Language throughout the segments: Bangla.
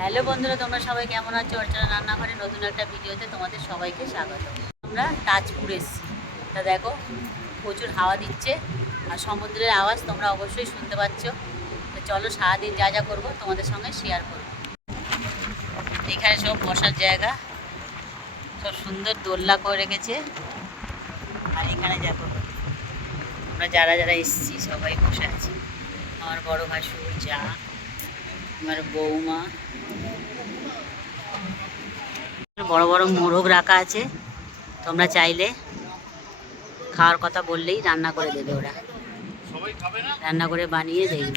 হ্যালো বন্ধুরা, তোমরা সবাই কেমন আছো? অর্চনা রান্নাঘরে নতুন একটা ভিডিওতে তোমাদের সবাইকে স্বাগত। আমরা তাজপুর এসেছি। তা দেখো, প্রচুর হাওয়া দিচ্ছে আর সমুদ্রের আওয়াজ তোমরা অবশ্যই শুনতে পাচ্ছ। তো চলো, সারাদিন যা যা করবো তোমাদের সঙ্গে শেয়ার করবো। এখানে সব বসার জায়গা, সব সুন্দর দোলনা করে রেখেছে। আর এখানে দেখো, আমরা যারা যারা এসেছি সবাই বসে আছি। আমার বড় ভাসুর, যা, আমার বৌমা, বড় বড় মোরগ রাখা আছে। তোমরা চাইলে খাওয়ার কথা বললেই রান্না করে দেবে ওরা, রান্না করে বানিয়ে দেবে।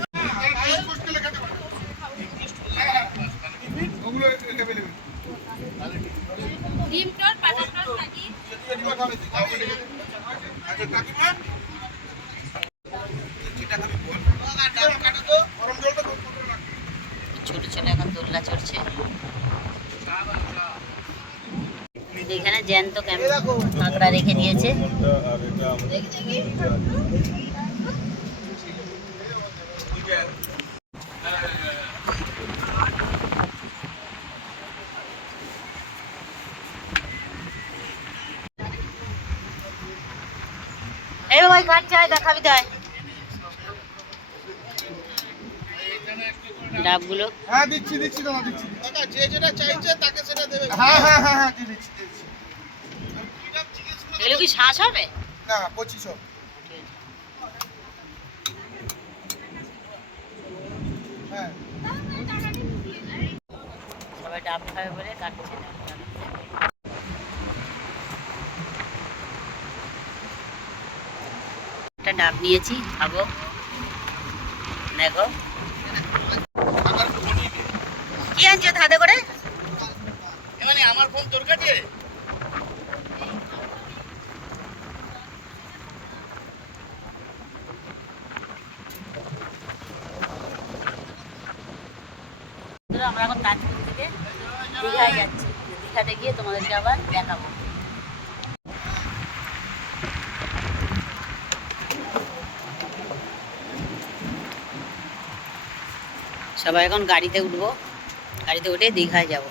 ছোট ছোট এখন দোলনা চড়ছে। এখানে জ্যান্ত কাঁকড়া রেখে দিয়েছে। এই ভাই, কাট চাই দেখাবি তাই ডাবগুলো। হ্যাঁ দিচ্ছি দাদা, দিচ্ছি। দাদা যে যেটা চাইছে তাকে সেটা দেবে। হ্যাঁ দিচ্ছি। এগুলো কি শ্বাস হবে? না, 2500। হ্যাঁ, সবাই ডাব খাবে বলে কাটছে না। একটা ডাব নিয়েছি, খাবো। দেখো কি আনছো হাতে করে। মানে আমার ফোন তোর কাছে। আমরা এখন তাজপুর থেকে দীঘায় যাচ্ছি। দীঘাতে গিয়ে তোমাদেরকে আবার দেখাবো। সবাই এখন গাড়িতে উঠবো, গাড়িতে উঠে দীঘায় যাব।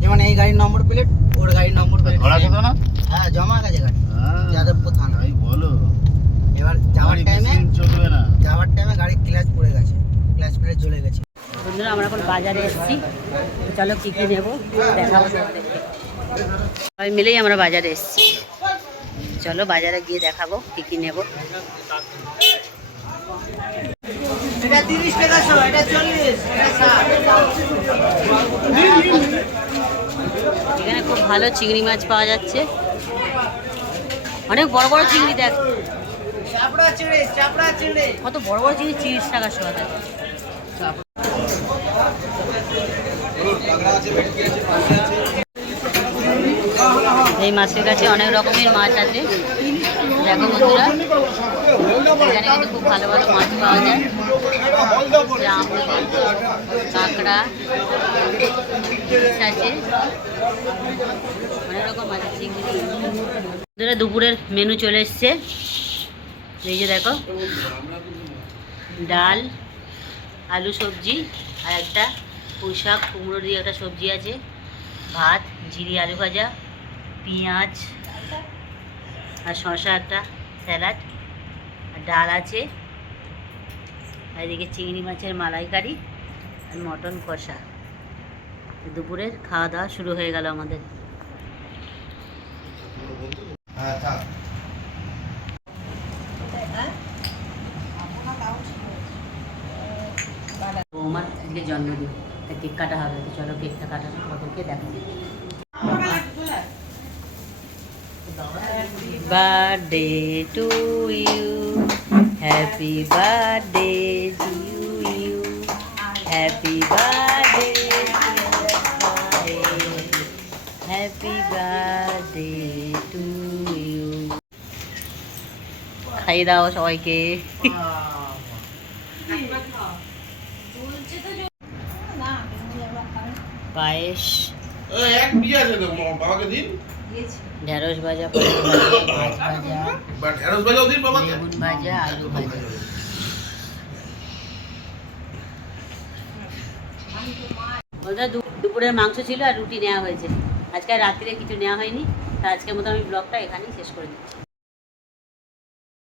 যেমন এই গাড়ির নম্বর প্লেট, ওর গাড়ির নম্বর প্লেট ধরা কথা না? হ্যাঁ, জমা গেছে গাড়ি যাদবপুর থানা। ভাই বলো, এবার যাওয়ার টাইমে চলবে না। গাড়ি ক্লাচ পড়ে গেছে, ক্লাচ প্লেট চলে গেছে। বন্ধুরা, আমরা এখন বাজারে এসেছি। চলো কী কী নেবো দেখাবো তোমাদেরকে। সবাই মিলেই আমরা বাজারে এসেছি। চলো বাজারে গিয়ে দেখাবো কী কী নেবো। এটা 30 টাকা শো, এটা 40, এটা 60। এখানে খুব ভালো চিংড়ি মাছ পাওয়া যাচ্ছে, অনেক বড় বড় চিংড়ি। দেখ চাপড়া চিংড়ি কত বড় বড় চিংড়ি, 30 টাকা শো। দেখ এই মাছের কাছে অনেক রকমের মাছ আছে। দেখো বন্ধুরা, এখানে কিন্তু খুব ভালো ভালো মাছ পাওয়া যায়। কাঁকড়া আছে, অনেক রকম আছে, চিংড়ি। বন্ধুরা, দুপুরের মেনু চলে এসছে। এই যে দেখো, ডাল, আলু সবজি, আর একটা পুঁই শাক কুমড়ো দিয়ে একটা সবজি আছে, ভাত, ঝিরি আলু ভাজা, পেঁয়াজ আর শসা, একটা স্যালাড, আর ডাল আছে। আর এদিকে চিংড়ি মাছের মালাইকারি আর মটন কষা। দুপুরের খাওয়া দাওয়া শুরু হয়ে গেল আমাদের। বৌমার আজকে জন্মদিন, কেক কাটা হবে। তো চলো কেকটা কাটা ওদেরকে দেখো। Birthday to you, happy birthday to you, happy birthday, happy birthday to you. খাইয়ে দাও সবাইকে। পায়েস, এক বিয়ে আছে তো বাবাকে দিন ঢেঁড়স ভাজা, পটল ভাজা, মাছ ভাজা, বা ঢেঁড়স ভাজাও দিন বাবাকে বেগুন ভাজা, আলু ভাজা। ওটা দুপুরের মাংস ছিল আর রুটি নেওয়া হয়েছে। আজকে আর রাত্রিরে কিছু নেওয়া হয়নি। তা আজকের মতো আমি ব্লগটা এখানেই শেষ করে দিচ্ছি।